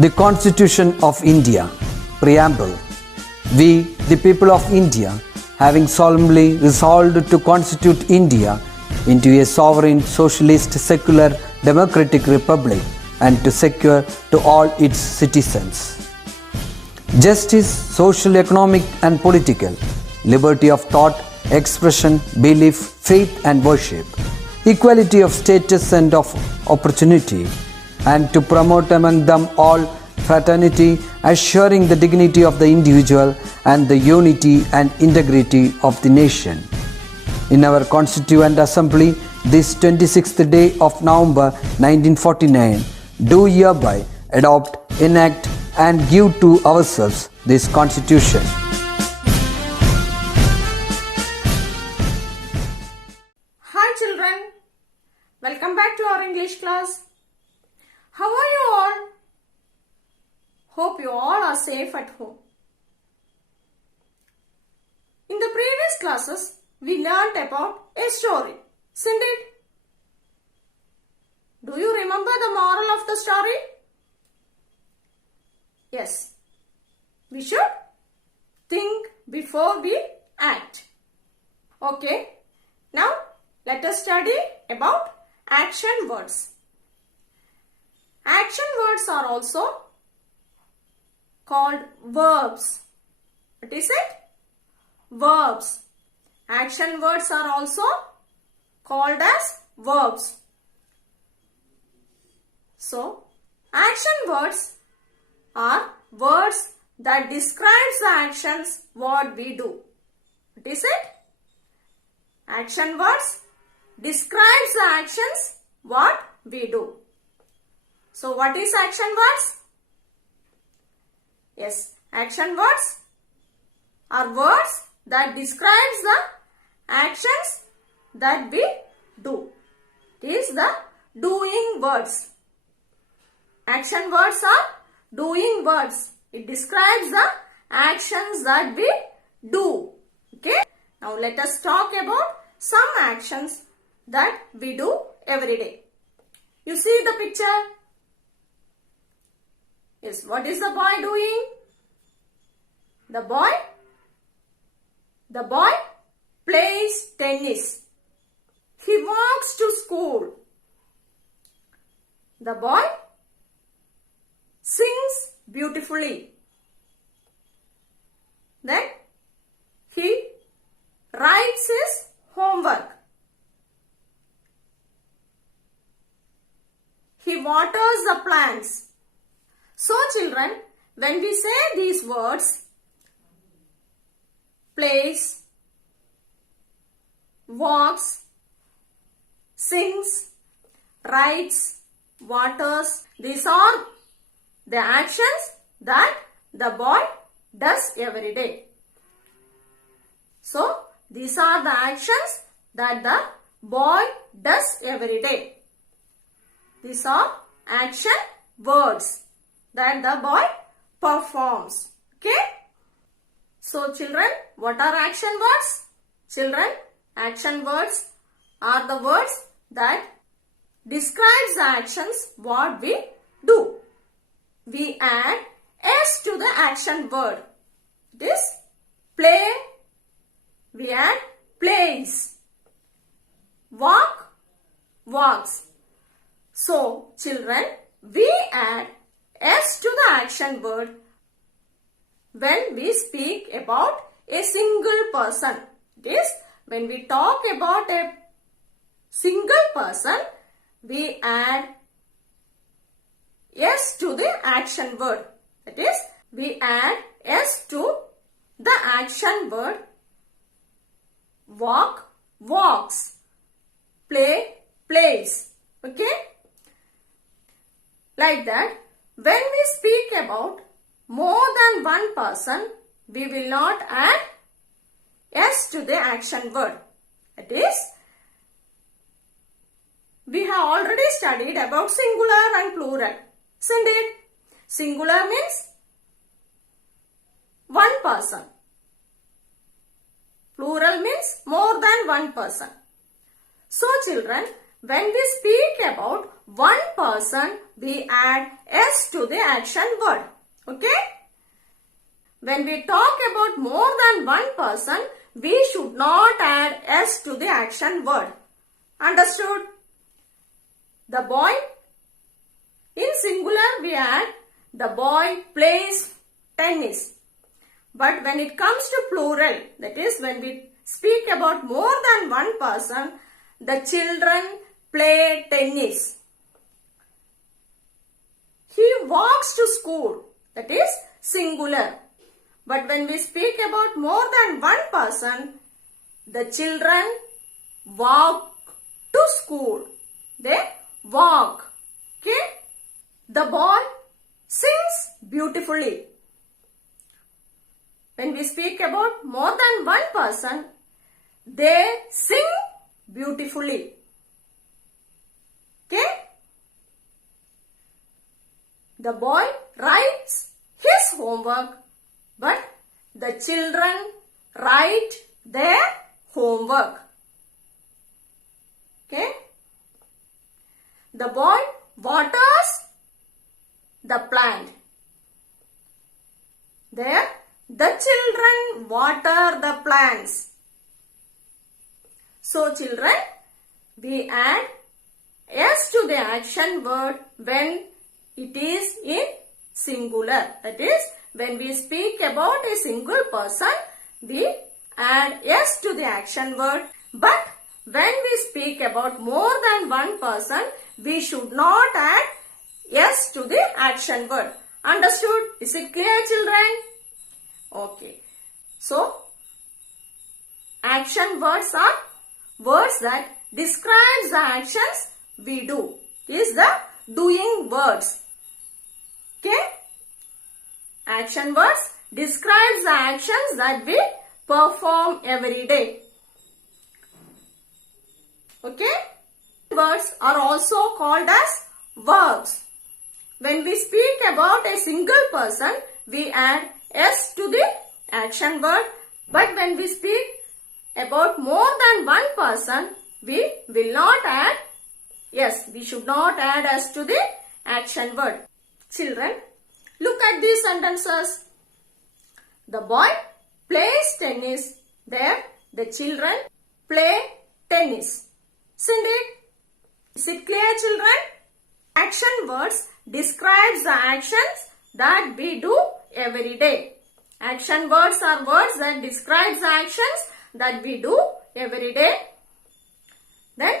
The Constitution of India, Preamble. We, the people of India, having solemnly resolved to constitute India into a sovereign, socialist, secular, democratic republic and to secure to all its citizens justice, social, economic and political, liberty of thought, expression, belief, faith and worship, equality of status and of opportunity, and to promote among them all fraternity, assuring the dignity of the individual and the unity and integrity of the nation. In our Constituent Assembly, this 26th day of November 1949, do hereby adopt, enact and give to ourselves this Constitution. Hi children, welcome back to our English class. How are you all? Hope you all are safe at home. In the previous classes, we learnt about a story, isn't it? Do you remember the moral of the story? Yes. We should think before we act. Okay. Now, let us study about action words. Action words are also called verbs. What is it? Verbs. Action words are also called as verbs. So, action words are words that describes the actions what we do. What is it? Action words describes the actions what we do. So, what is action words? Yes, action words are words that describes the actions that we do. It is the doing words. Action words are doing words. It describes the actions that we do. Okay. Now let us talk about some actions that we do every day. You see the picture? Yes. What is the boy doing? The boy plays tennis. He walks to school. The boy sings beautifully. Then he writes his homework. He waters the plants. So children, when we say these words, plays, walks, sings, writes, waters, these are the actions that the boy does every day. So, these are the actions that the boy does every day. These are action words that the boy performs. Okay? So, children, what are action words? Children, action words are the words that describes the actions what we do. We add S to the action word. This play, we add plays. Walk, walks. So, children, we add S to the action word when we speak about a single person. It is when we talk about a single person, we add S to the action word. That is, we add S to the action word. Walk, walks. Play, plays. Okay? Like that, when we speak about more than one person, we will not add S to the action word. That is, we have already studied about singular and plural. Isn't it? Singular means one person. Plural means more than one person. So children, when we speak about one person, we add s to the action word. Okay? When we talk about more than one person, we should not add s to the action word. Understood? The boy. In singular, we add the boy plays tennis. But when it comes to plural, that is when we speak about more than one person, the children play tennis. He walks to school. That is singular. But when we speak about more than one person, the children walk to school. They walk. Okay? The boy sings beautifully. When we speak about more than one person, they sing beautifully. Okay? The boy writes his homework, but the children write their homework. Okay? The boy waters the plant. There, the children water the plants. So, children, we add s to the action word when it is in singular. That is, when we speak about a single person, we add s to the action word. But when we speak about more than one person, we should not add s to the action word. Understood? Is it clear, children? Okay. So, action words are words that describes the actions we do. Is the doing words. Okay? Action words describes the actions that we perform every day. Okay? Words are also called as verbs. When we speak about a single person, we add s to the action word. But when we speak about more than one person, we will not add s. We should not add s to the action word. Children, look at these sentences. The boy plays tennis. There, the children play tennis. Isn't it? Is it clear, children? Action words describes the actions that we do every day. Action words are words that describes the actions that we do every day. Then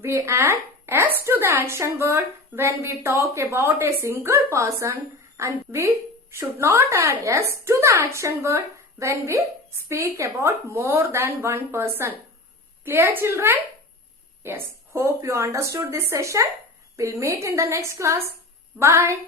we add s to the action word when we talk about a single person, and we should not add s to the action word when we speak about more than one person. Clear, children? Yes. Hope you understood this session. We'll meet in the next class. Bye.